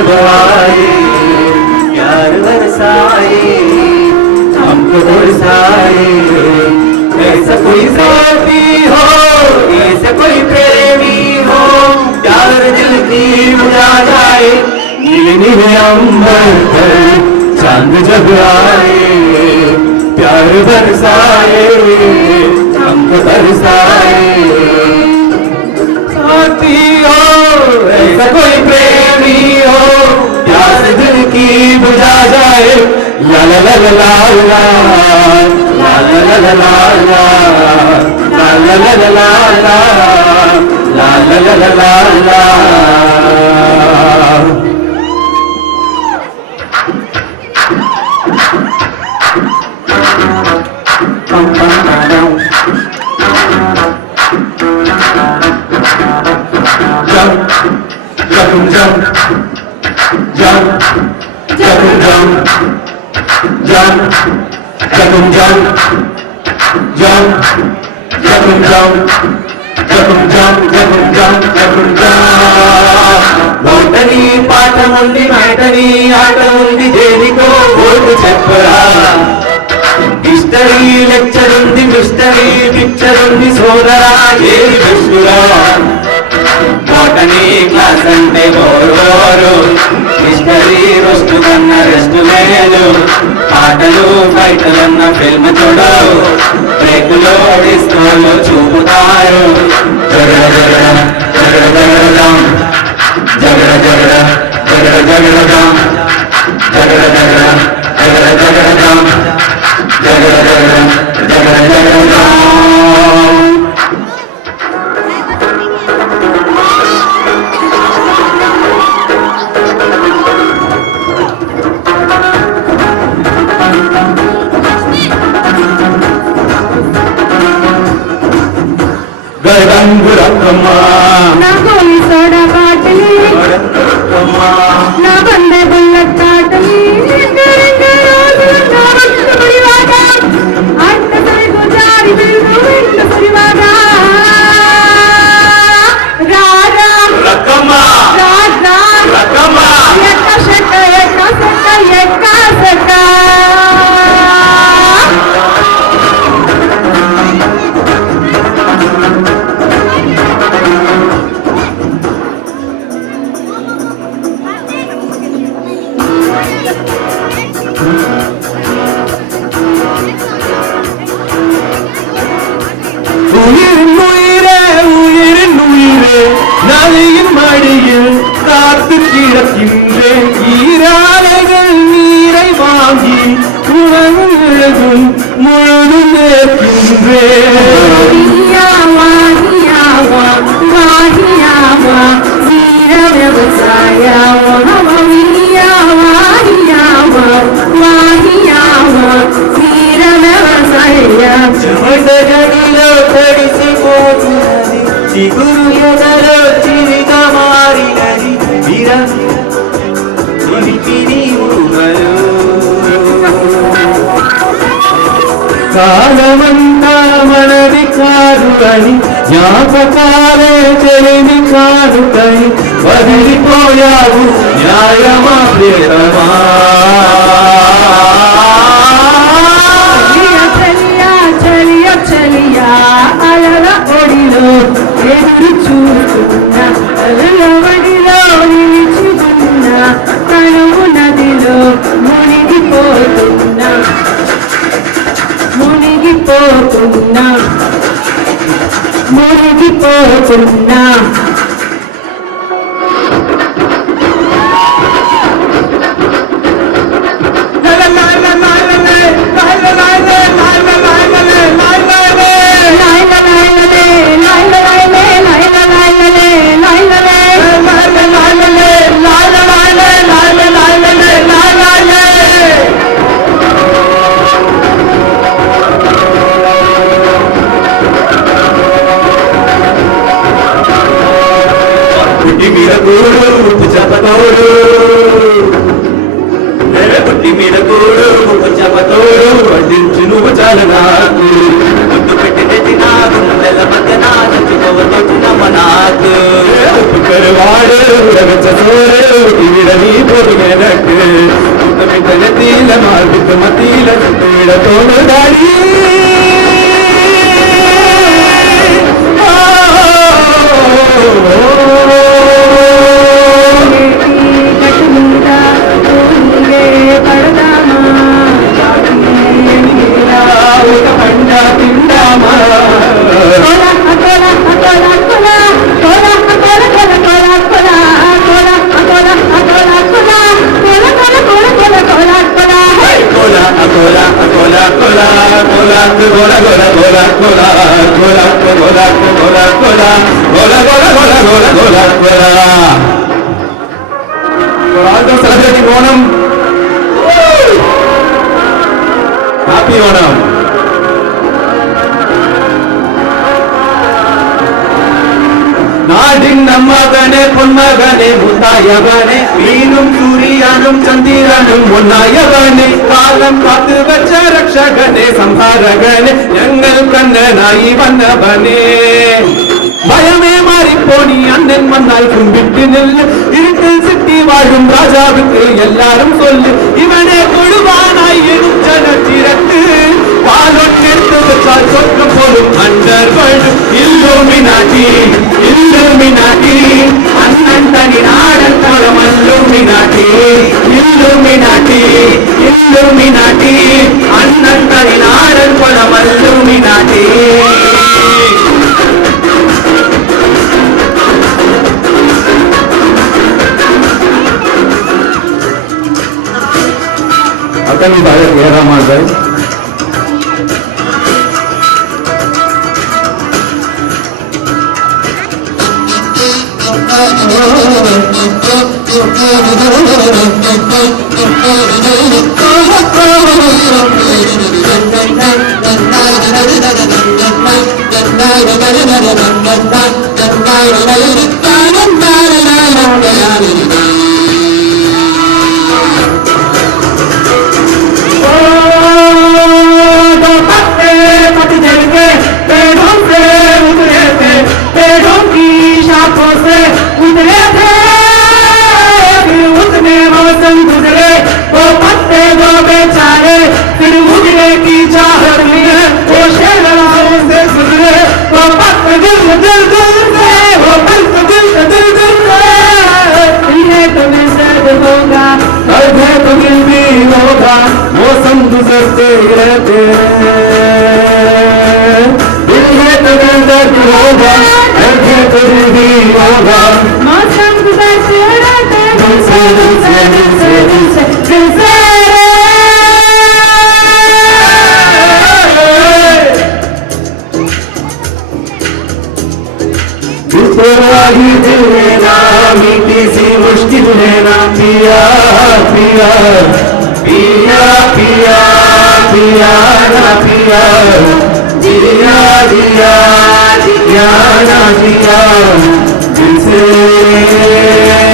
जब आए प्यार बरसाए हमको बरसाए। ऐसा कोई साथी हो ऐसा कोई प्रेमी हो प्यार दिल की बुझा जाए। नीले नीले अंबर पर चांद जब आए प्यार बरसाए हमको बरसाए। साथी हो ऐसा कोई प्रेमी हो प्यार दिल की बुझा जाए। ला ला ला ला ला ला ला ला ला ला ला ला ला ला ला ला ला ला ला। బోటని పాట ఉంది మైటని ఆట ఉంది దేనికో ఓటు చెప్పరా। హిస్టరీ లెక్చర్ ఉంది మిస్టరీ పిక్చర్ ఉంది సోదరా ఏది బెస్టురా। బోటనీ క్లాస్ అంటే బోరు హిస్టరీ రోస్ట్ కన్నా రెస్ట్ లేదు। పాటలు ఫైటలన్న ఫిల్మ్ చూడు బ్రేకులో డిస్కోలో చూపుతారు। జగడ జగడ జగడ జగడదాం జగడ జగడ జగడ జగడదాం జగడ జగడ జగడ జగడదాం జగడ జగడ జగడ జగడదాం। గరంగు రక్కమ్మ నా గోలి సోడా బాటలి నా బందే బుల్లెట్ బాటలి రంగ రోజు నా వస్తు పరివాద అట్ట సైగు జారి బిల్లు వెంట పరివాద రారా రక్కమ్మ రారా రక్కమ్మ ఎక్క శక ఎక్క శక ఎక్క శక நதியின் மடியில் காத்து கிடக்கின்றேன் ஈராலைகள் நீரை வாங்கி உணவும் முழுதும் ஏற்கின்றேன்। జగడిలో తడిసిపోతున్నది చిగురు ఎదలో చిరిక మారినది విరిపిరి ఊహలు। కాలమంతా మనది కాదు అని జ్ఞాపకాలే చెలిని కాదు కని వదిలిపోయావు న్యాయమా ప్రియతమా। ఎదురు చూస్తున్నా వడిలో నిలిచిస్తున్నా తనువు నదిలో మునిగిపోతున్నా మునిగిపోతున్నా మునిగిపోతున్నా। పుట్టి మీద కూడు చెప్పతోడు వడ్డించు నువ్వు చాలు నాకు ముద్దు పెట్టి తెచ్చి నాకు నెల మధ్య நாக்கு பெருவாடு உலகச்ச சோறு தீவிர நீ போதும் எனக்கு மத்தியில மார்பிக்கு மத்தியில சுத்திட தோணுதாடி celebrating Onam. Happy Onam. நாடின் நம்மகனே பொன்மகனே முத்தாயவனே மீனும் சூரியனும் சந்திரனும் ஒன்னாயவனே காலம் காத்து வச்ச ரக்ஷகனே சம்ஹாரகனே எங்கள் கண்ணனாய் வந்தவனே பயமே மாறிப்போனி அண்ணன் வந்தால் கும்பிட்டு நெல்லு இருட்டில் சிட்டி வாழும் ராஜாவுக்கு எல்லாரும் சொல்லு இவனே கொழுவானாய் எனும் ஜனத்திரத்து பாலொட்டெடுத்து வச்சால் சொர்க்கம் போலும் அண்டர்களும் இல்லுமினாட்டி இல்லுமினாட்டி அண்ணன் தனி நாடன் போலும் அல்லுமினாட்டி இல்லுமினாட்டி இல்லுமினாட்டி அண்ணன் தனி நாடன் போலும் அல்லுமினாட்டி अतल बालक हेरामा भाई मौसम गुजरते रहते दिल है तो दर्द होगा दर्द है तो दिल भी होगा मौसम गुजरते रहते दिल से दिल से दिल से दिल से दिल से ही दिल लेना मीठी सी मुश्किल लेना पिया पिया पिया पिया पिया ना पिया जिया जिया जिया ना जिया दिल से